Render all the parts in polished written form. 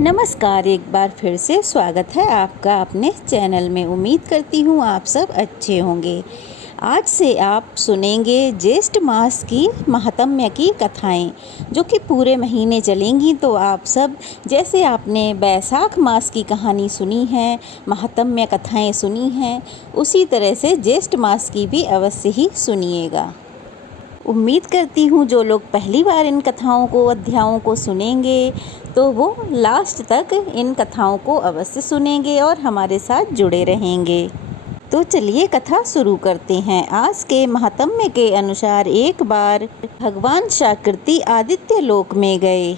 नमस्कार, एक बार फिर से स्वागत है आपका अपने चैनल में। उम्मीद करती हूँ आप सब अच्छे होंगे। आज से आप सुनेंगे ज्येष्ठ मास की महात्म्य की कथाएं, जो कि पूरे महीने चलेंगी। तो आप सब, जैसे आपने बैसाख मास की कहानी सुनी है, महात्म्य कथाएं सुनी हैं, उसी तरह से ज्येष्ठ मास की भी अवश्य ही सुनिएगा। उम्मीद करती हूँ जो लोग पहली बार इन कथाओं को, अध्यायों को सुनेंगे, तो वो लास्ट तक इन कथाओं को अवश्य सुनेंगे और हमारे साथ जुड़े रहेंगे। तो चलिए कथा शुरू करते हैं। आज के महात्म्य के अनुसार एक बार भगवान शाकृति आदित्य लोक में गए।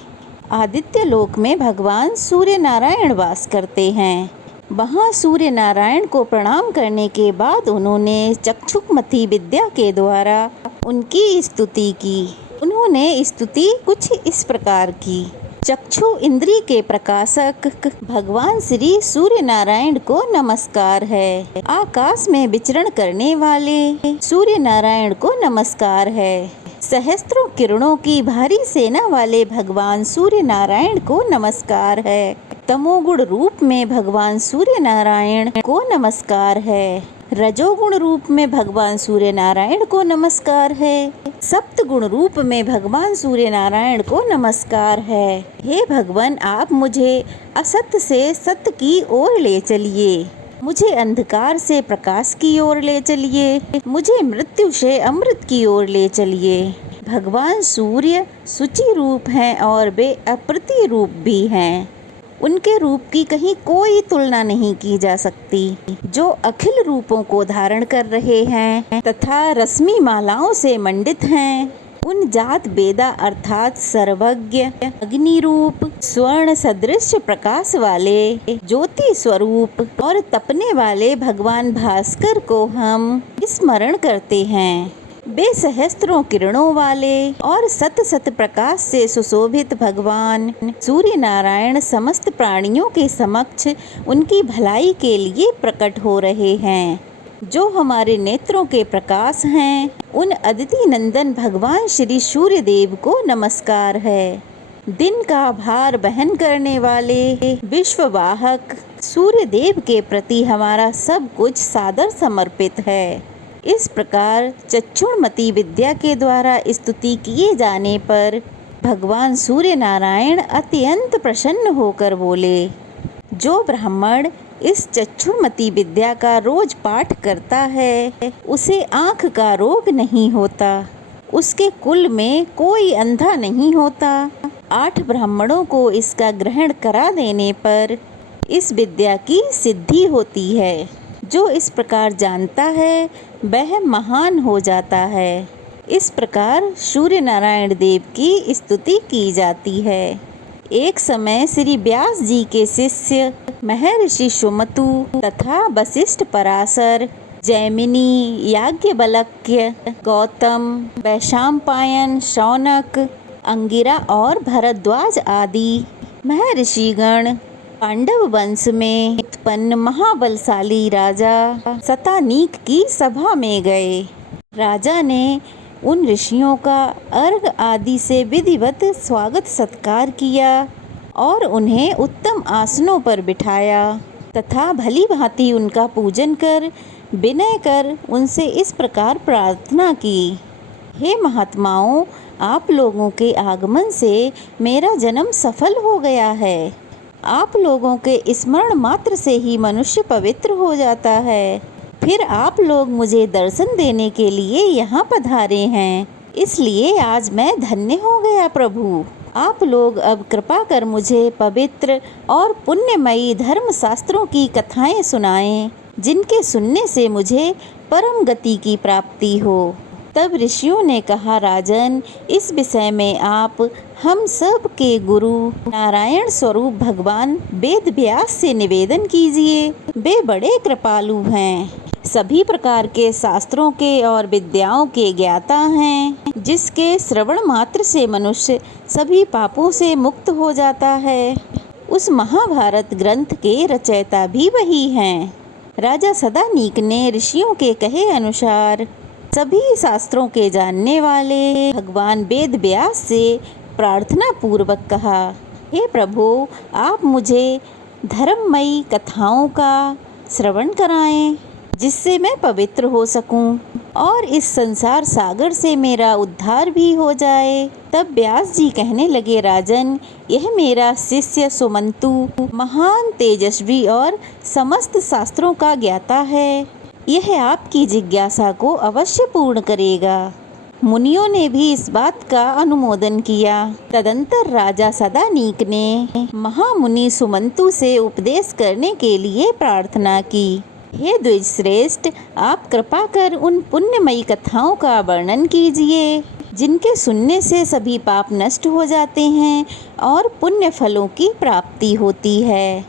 आदित्य लोक में भगवान सूर्य नारायण वास करते हैं। वहाँ सूर्य नारायण को प्रणाम करने के बाद उन्होंने चक्षुमती विद्या के द्वारा उनकी स्तुति की। उन्होंने स्तुति कुछ इस प्रकार की। चक्षु इंद्री के प्रकाशक भगवान श्री सूर्य नारायण को नमस्कार है। आकाश में विचरण करने वाले सूर्य नारायण को नमस्कार है। सहस्त्रों किरणों की भारी सेना वाले भगवान सूर्य नारायण को नमस्कार है। तमोगुण रूप में भगवान सूर्य नारायण को नमस्कार है। रजोगुण रूप में भगवान सूर्य नारायण को नमस्कार है। सप्त गुण रूप में भगवान सूर्य नारायण को नमस्कार है। हे भगवान, आप मुझे असत्य से सत्य की ओर ले चलिए। मुझे अंधकार से प्रकाश की ओर ले चलिए। मुझे मृत्यु से अमृत की ओर ले चलिए। भगवान सूर्य शुचि रूप हैं और वे अप्रति रूप भी हैं। उनके रूप की कहीं कोई तुलना नहीं की जा सकती, जो अखिल रूपों को धारण कर रहे हैं तथा रश्मि मालाओं से मंडित हैं। उन जात बेदा अर्थात सर्वज्ञ, अग्नि रूप, स्वर्ण सदृश प्रकाश वाले, ज्योति स्वरूप और तपने वाले भगवान भास्कर को हम स्मरण करते हैं। बेसहस्त्रों किरणों वाले और सत सत प्रकाश से सुशोभित भगवान सूर्य नारायण समस्त प्राणियों के समक्ष उनकी भलाई के लिए प्रकट हो रहे हैं। जो हमारे नेत्रों के प्रकाश हैं, उन अदिति नंदन भगवान श्री सूर्य देव को नमस्कार है। दिन का भार वहन करने वाले विश्ववाहक सूर्य देव के प्रति हमारा सब कुछ सादर समर्पित है। इस प्रकार चक्षुर्मती विद्या के द्वारा स्तुति किए जाने पर भगवान सूर्य नारायण अत्यंत प्रसन्न होकर बोले, जो ब्राह्मण इस चक्षुर्मती विद्या का रोज पाठ करता है, उसे आँख का रोग नहीं होता, उसके कुल में कोई अंधा नहीं होता। 8 ब्राह्मणों को इसका ग्रहण करा देने पर इस विद्या की सिद्धि होती है। जो इस प्रकार जानता है वह महान हो जाता है। इस प्रकार सूर्य नारायण देव की स्तुति की जाती है। एक समय श्री व्यास जी के शिष्य महर्षि सुमतु तथा वशिष्ठ, पराशर, जैमिनी, याज्ञवल्क्य, गौतम, वैशंपायन, शौनक, अंगिरा और भरद्वाज आदि महर्षिगण पांडव वंश में उत्पन्न महाबलशाली राजा शतानीक की सभा में गए। राजा ने उन ऋषियों का अर्घ आदि से विधिवत स्वागत सत्कार किया और उन्हें उत्तम आसनों पर बिठाया तथा भली भांति उनका पूजन कर विनय कर उनसे इस प्रकार प्रार्थना की, हे महात्माओं, आप लोगों के आगमन से मेरा जन्म सफल हो गया है। आप लोगों के स्मरण मात्र से ही मनुष्य पवित्र हो जाता है। फिर आप लोग मुझे दर्शन देने के लिए यहाँ पधारे हैं, इसलिए आज मैं धन्य हो गया प्रभु। आप लोग अब कृपा कर मुझे पवित्र और पुण्यमयी धर्म शास्त्रों की कथाएं सुनाएं, जिनके सुनने से मुझे परम गति की प्राप्ति हो। तब ऋषियों ने कहा, राजन, इस विषय में आप हम सब के गुरु नारायण स्वरूप भगवान वेद व्यास से निवेदन कीजिए। वे बड़े कृपालु हैं, सभी प्रकार के शास्त्रों के और विद्याओं के ज्ञाता हैं, जिसके श्रवण मात्र से मनुष्य सभी पापों से मुक्त हो जाता है। उस महाभारत ग्रंथ के रचयिता भी वही हैं। राजा शतानीक ने ऋषियों के कहे अनुसार सभी शास्त्रों के जानने वाले भगवान वेद व्यास से प्रार्थना पूर्वक कहा, हे प्रभु, आप मुझे धर्ममयी कथाओं का श्रवण कराएं, जिससे मैं पवित्र हो सकूं और इस संसार सागर से मेरा उद्धार भी हो जाए। तब व्यास जी कहने लगे, राजन, यह मेरा शिष्य सुमंतु महान तेजस्वी और समस्त शास्त्रों का ज्ञाता है। यह आपकी जिज्ञासा को अवश्य पूर्ण करेगा। मुनियों ने भी इस बात का अनुमोदन किया। तदंतर राजा सदानीक ने महामुनि सुमंतु से उपदेश करने के लिए प्रार्थना की। हे द्विजश्रेष्ठ, आप कृपा कर उन पुण्यमयी कथाओं का वर्णन कीजिए, जिनके सुनने से सभी पाप नष्ट हो जाते हैं और पुण्य फलों की प्राप्ति होती है।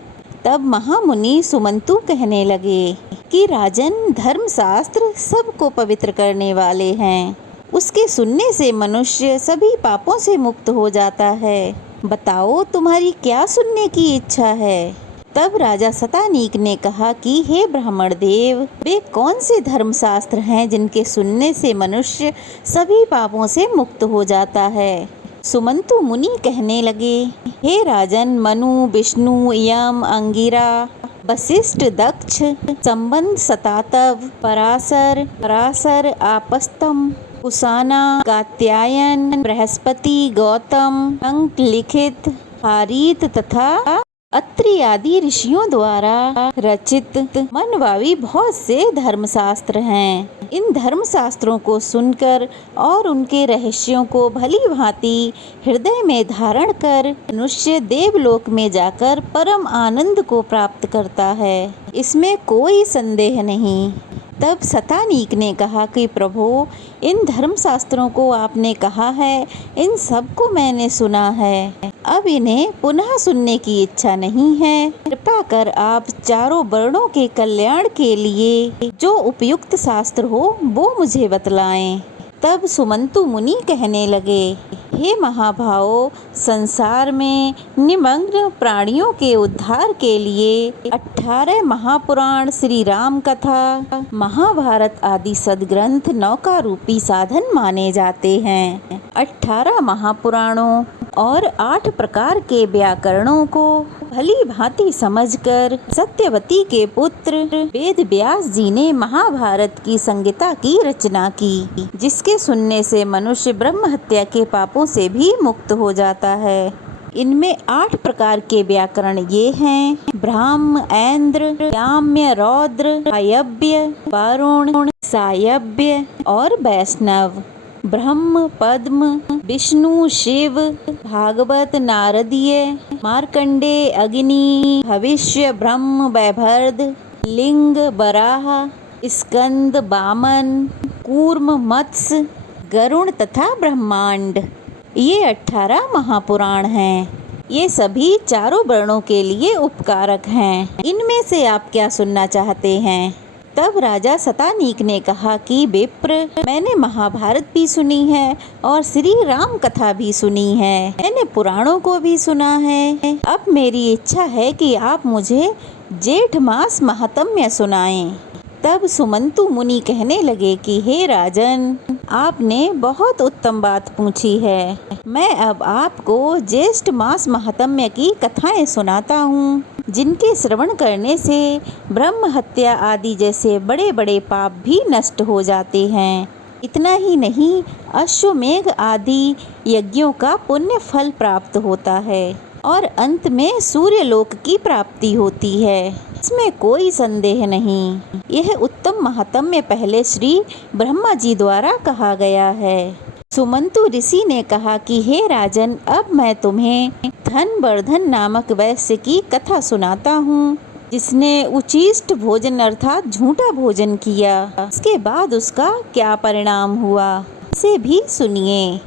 तब महामुनि सुमंतु कहने लगे कि राजन, धर्मशास्त्र सबको पवित्र करने वाले हैं। उसके सुनने से मनुष्य सभी पापों से मुक्त हो जाता है। बताओ, तुम्हारी क्या सुनने की इच्छा है? तब राजा सतानीक ने कहा कि हे ब्राह्मण देव, वे कौन से धर्मशास्त्र हैं जिनके सुनने से मनुष्य सभी पापों से मुक्त हो जाता है? सुमंतु मुनि कहने लगे, हे राजन, मनु, विष्णु, यम, अंगिरा, वशिष्ठ, दक्ष, संबंध, सतातव, पराशर, आपस्तम, कुशाना, कात्यायन, बृहस्पति, गौतम, अंक, लिखित, हारीत तथा अत्रि आदि ऋषियों द्वारा रचित मनवावी बहुत से धर्मशास्त्र हैं। इन धर्मशास्त्रों को सुनकर और उनके रहस्यों को भली भांति हृदय में धारण कर मनुष्य देवलोक में जाकर परम आनंद को प्राप्त करता है, इसमें कोई संदेह नहीं। तब सतानीक ने कहा कि प्रभु, इन धर्मशास्त्रों को आपने कहा है, इन सब को मैंने सुना है, अब इन्हें पुनः सुनने की इच्छा नहीं है। कृपा कर आप चारों वर्णों के कल्याण के लिए जो उपयुक्त शास्त्र हो वो मुझे बतलाएं। तब सुमंतु मुनि कहने लगे, हे महाभावों, संसार में निमग्न प्राणियों के उद्धार के लिए 18 महापुराण, श्री राम कथा, महाभारत आदि सद्ग्रंथ नौका रूपी साधन माने जाते हैं। 18 महापुराणों और 8 प्रकार के व्याकरणों को भली भांति समझकर सत्यवती के पुत्र वेद व्यास जी ने महाभारत की संहिता की रचना की, जिसके सुनने से मनुष्य ब्रह्म हत्या के पापों से भी मुक्त हो जाता है। इनमें 8 प्रकार के व्याकरण ये हैं: ब्राह्म, ऐन्द्र, याम्य, रौद्र, आयव्य, वरुण, सायव्य और वैष्णव। ब्रह्म, पद्म, विष्णु, शिव, भागवत, नारदीय, मार्कंडेय, अग्नि, भविष्य, ब्रह्म, वैभर्द, लिंग, वराह, स्कंद, वामन, कूर्म, मत्स्य, गरुण तथा ब्रह्मांड। ये 18 महापुराण हैं। ये सभी चारों वर्णों के लिए उपकारक हैं। इनमें से आप क्या सुनना चाहते हैं? तब राजा सतानीक ने कहा कि विप्र, मैंने महाभारत भी सुनी है और श्री राम कथा भी सुनी है। मैंने पुराणों को भी सुना है। अब मेरी इच्छा है कि आप मुझे जेठ मास महात्म्य सुनाएं। तब सुमंतु मुनि कहने लगे कि हे राजन, आपने बहुत उत्तम बात पूछी है। मैं अब आपको ज्येष्ठ मास महात्म्य की कथाएं सुनाता हूँ, जिनके श्रवण करने से ब्रह्म हत्या आदि जैसे बड़े बड़े पाप भी नष्ट हो जाते हैं। इतना ही नहीं, अश्वमेघ आदि यज्ञों का पुण्य फल प्राप्त होता है और अंत में सूर्यलोक की प्राप्ति होती है, इसमें कोई संदेह नहीं। यह उत्तम महात्म्य पहले श्री ब्रह्मा जी द्वारा कहा गया है। सुमंतु ऋषि ने कहा कि हे राजन, अब मैं तुम्हें धनवर्धन नामक वैश्य की कथा सुनाता हूँ, जिसने उचिष्ट भोजन अर्थात झूठा भोजन किया। इसके बाद उसका क्या परिणाम हुआ, इसे भी सुनिए।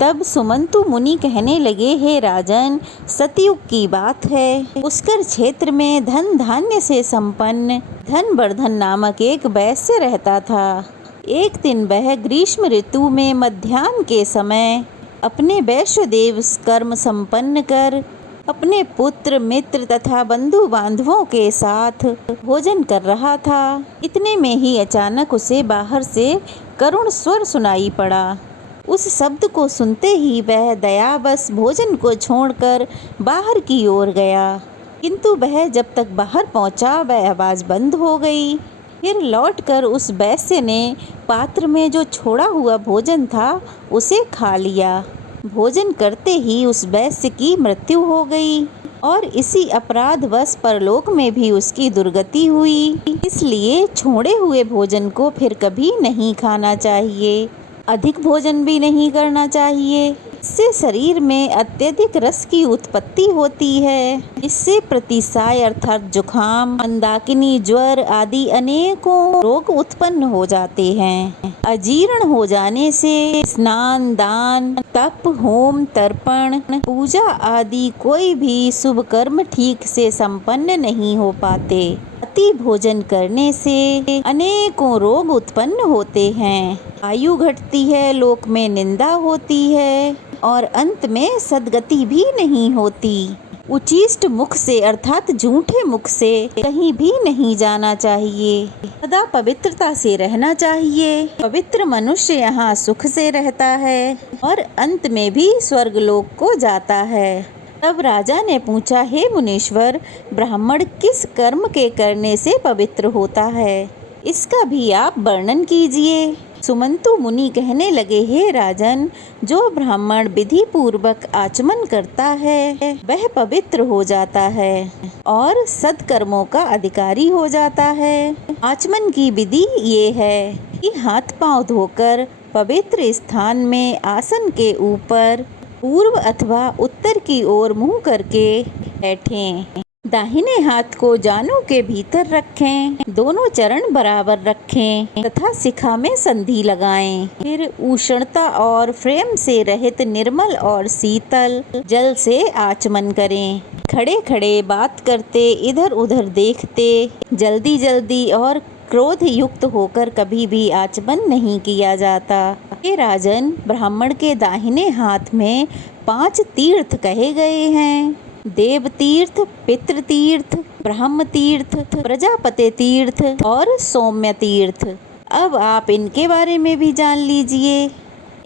तब सुमंतु मुनि कहने लगे, हे राजन, सतयुग की बात है। पुष्कर क्षेत्र में धन धान्य से संपन्न धनवर्धन नामक एक वैश्य रहता था। एक दिन वह ग्रीष्म ऋतु में मध्याह्न के समय अपने वैश्यदेव कर्म संपन्न कर अपने पुत्र, मित्र तथा बंधु बांधवों के साथ भोजन कर रहा था। इतने में ही अचानक उसे बाहर से करुण स्वर सुनाई पड़ा। उस शब्द को सुनते ही वह दयावश भोजन को छोड़कर बाहर की ओर गया, किंतु वह जब तक बाहर पहुंचा वह आवाज़ बंद हो गई। फिर लौटकर उस वैश्य ने पात्र में जो छोड़ा हुआ भोजन था उसे खा लिया। भोजन करते ही उस वैश्य की मृत्यु हो गई और इसी अपराधवश परलोक में भी उसकी दुर्गति हुई। इसलिए छोड़े हुए भोजन को फिर कभी नहीं खाना चाहिए, अधिक भोजन भी नहीं करना चाहिए। इससे शरीर में अत्यधिक रस की उत्पत्ति होती है, इससे प्रतिसाय अर्थात जुखाम, मंदाकिनी, ज्वर आदि अनेकों रोग उत्पन्न हो जाते हैं। अजीर्ण हो जाने से स्नान, दान, तप, होम, तर्पण, पूजा आदि कोई भी शुभ कर्म ठीक से संपन्न नहीं हो पाते। अति भोजन करने से अनेकों रोग उत्पन्न होते हैं, आयु घटती है, लोक में निंदा होती है और अंत में सद्गति भी नहीं होती। उचिष्ट मुख से अर्थात झूठे मुख से कहीं भी नहीं जाना चाहिए, सदा पवित्रता से रहना चाहिए। पवित्र मनुष्य यहाँ सुख से रहता है और अंत में भी स्वर्गलोक को जाता है। तब राजा ने पूछा, हे मुनीश्वर, ब्राह्मण किस कर्म के करने से पवित्र होता है, इसका भी आप वर्णन कीजिए। सुमंतु मुनि कहने लगे, हे राजन, जो ब्राह्मण विधि पूर्वक आचमन करता है वह पवित्र हो जाता है और सत्कर्मों का अधिकारी हो जाता है। आचमन की विधि ये है कि हाथ पांव धोकर पवित्र स्थान में आसन के ऊपर पूर्व अथवा उत्तर की ओर मुंह करके बैठें। दाहिने हाथ को जानु के भीतर रखें, दोनों चरण बराबर रखें तथा शिखा में संधि लगाएं। फिर उष्णता और प्रेम से रहित निर्मल और शीतल जल से आचमन करें। खड़े खड़े बात करते, इधर उधर देखते, जल्दी जल्दी और क्रोध युक्त होकर कभी भी आचमन नहीं किया जाता। हे राजन, ब्राह्मण के दाहिने हाथ में 5 तीर्थ कहे गए हैं, देव तीर्थ, पितृ तीर्थ, ब्रह्म तीर्थ, प्रजापति तीर्थ और सौम्य तीर्थ। अब आप इनके बारे में भी जान लीजिए,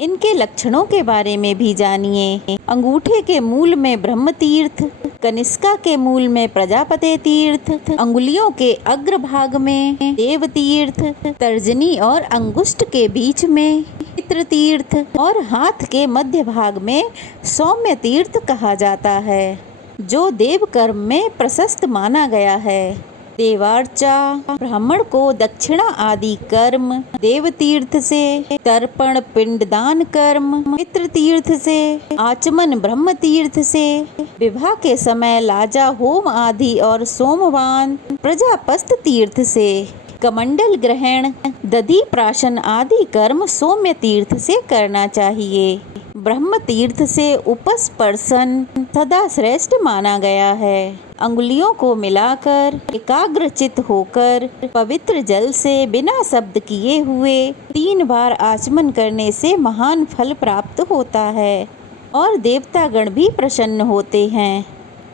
इनके लक्षणों के बारे में भी जानिए। अंगूठे के मूल में ब्रह्म तीर्थ, कनिष्का के मूल में प्रजापति तीर्थ, अंगुलियों के अग्रभाग में देव तीर्थ, तर्जनी और अंगुष्ठ के बीच में पितृ तीर्थ और हाथ के मध्य भाग में सौम्य तीर्थ कहा जाता है, जो देव कर्म में प्रशस्त माना गया है। देवार्चा, ब्राह्मण को दक्षिणा आदि कर्म, देव तीर्थ से तर्पण पिंडदान कर्म, पितृ तीर्थ से आचमन, ब्रह्म तीर्थ से विवाह के समय लाजा होम आदि और सोमवान, प्रजापस्त तीर्थ से कमंडल ग्रहण, दधि प्राशन आदि कर्म सौम्य तीर्थ से करना चाहिए। ब्रह्म तीर्थ से उपस्पर्शन सदा श्रेष्ठ माना गया है। अंगुलियों को मिलाकर एकाग्रचित होकर पवित्र जल से बिना शब्द किए हुए 3 बार आचमन करने से महान फल प्राप्त होता है और देवतागण भी प्रसन्न होते हैं।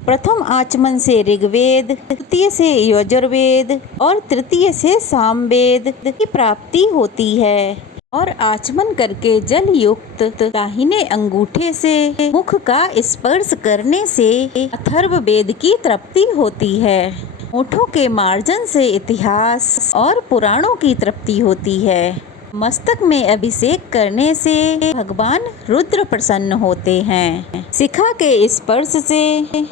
प्रथम आचमन से ऋग्वेद, द्वितीय से यजुर्वेद और तृतीय से सामवेद की प्राप्ति होती है और आचमन करके जल युक्त दाहिने अंगूठे से मुख का स्पर्श करने से अथर्ववेद की तृप्ति होती है। होठों के मार्जन से इतिहास और पुराणों की तृप्ति होती है। मस्तक में अभिषेक करने से भगवान रुद्र प्रसन्न होते हैं। शिखा के स्पर्श से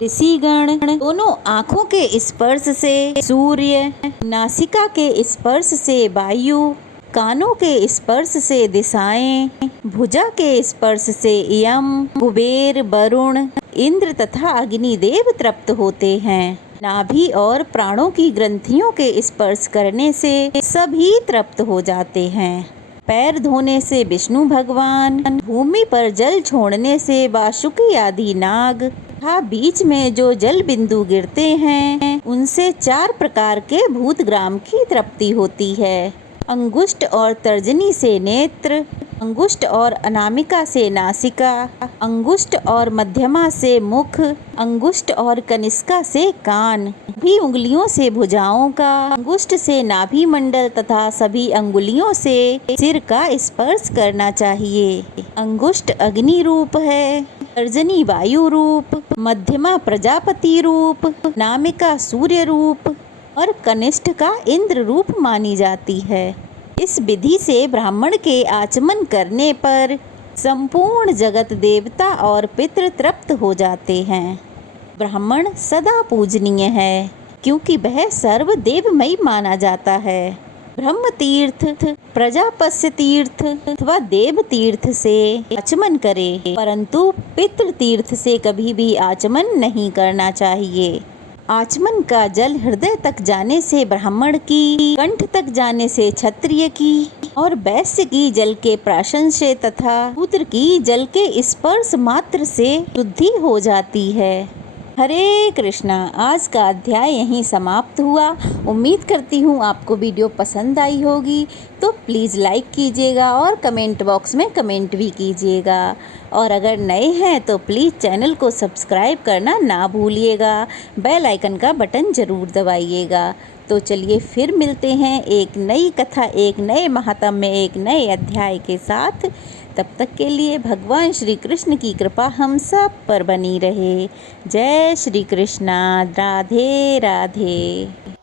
ऋषिगण, दोनों आँखों के स्पर्श से सूर्य, नासिका के स्पर्श से वायु, कानों के स्पर्श से दिशाएं, भुजा के स्पर्श से यम, कुबेर, वरुण, इंद्र तथा अग्निदेव तृप्त होते हैं। नाभि और प्राणों की ग्रंथियों के स्पर्श करने से सभी तृप्त हो जाते हैं। पैर धोने से विष्णु भगवान, भूमि पर जल छोड़ने से वासुकी आदि नाग तथा बीच में जो जल बिंदु गिरते हैं उनसे 4 प्रकार के भूतग्राम की तृप्ति होती है। अंगुष्ठ और तर्जनी से नेत्र, अंगुष्ठ और अनामिका से नासिका, अंगुष्ठ और मध्यमा से मुख, अंगुष्ठ और कनिष्का से कान, भी उंगलियों से भुजाओं का, अंगुष्ठ से नाभि मंडल तथा सभी अंगुलियों से सिर का स्पर्श करना चाहिए। अंगुष्ठ अग्नि रूप है, तर्जनी वायु रूप, मध्यमा प्रजापति रूप, नामिका सूर्य रूप और कनिष्ठ का इंद्र रूप मानी जाती है। इस विधि से ब्राह्मण के आचमन करने पर संपूर्ण जगत देवता और पितृ तृप्त हो जाते हैं। ब्राह्मण सदा पूजनीय है क्योंकि वह सर्व देवमयी माना जाता है। ब्रह्म तीर्थ, प्रजापस्य तीर्थ अथवा देव तीर्थ से आचमन करे, परंतु पितृ तीर्थ से कभी भी आचमन नहीं करना चाहिए। आचमन का जल हृदय तक जाने से ब्राह्मण की, कंठ तक जाने से क्षत्रिय की और वैश्य की जल के प्राशन से तथा शूद्र की जल के स्पर्श मात्र से शुद्धि हो जाती है। हरे कृष्णा। आज का अध्याय यहीं समाप्त हुआ। उम्मीद करती हूँ आपको वीडियो पसंद आई होगी, तो प्लीज़ लाइक कीजिएगा और कमेंट बॉक्स में कमेंट भी कीजिएगा। और अगर नए हैं तो प्लीज़ चैनल को सब्सक्राइब करना ना भूलिएगा, बेल आइकन का बटन ज़रूर दबाइएगा। तो चलिए फिर मिलते हैं एक नई कथा, एक नए महात्म्य, एक नए अध्याय के साथ। तब तक के लिए भगवान श्री कृष्ण की कृपा हम सब पर बनी रहे। जय श्री कृष्णा। राधे राधे।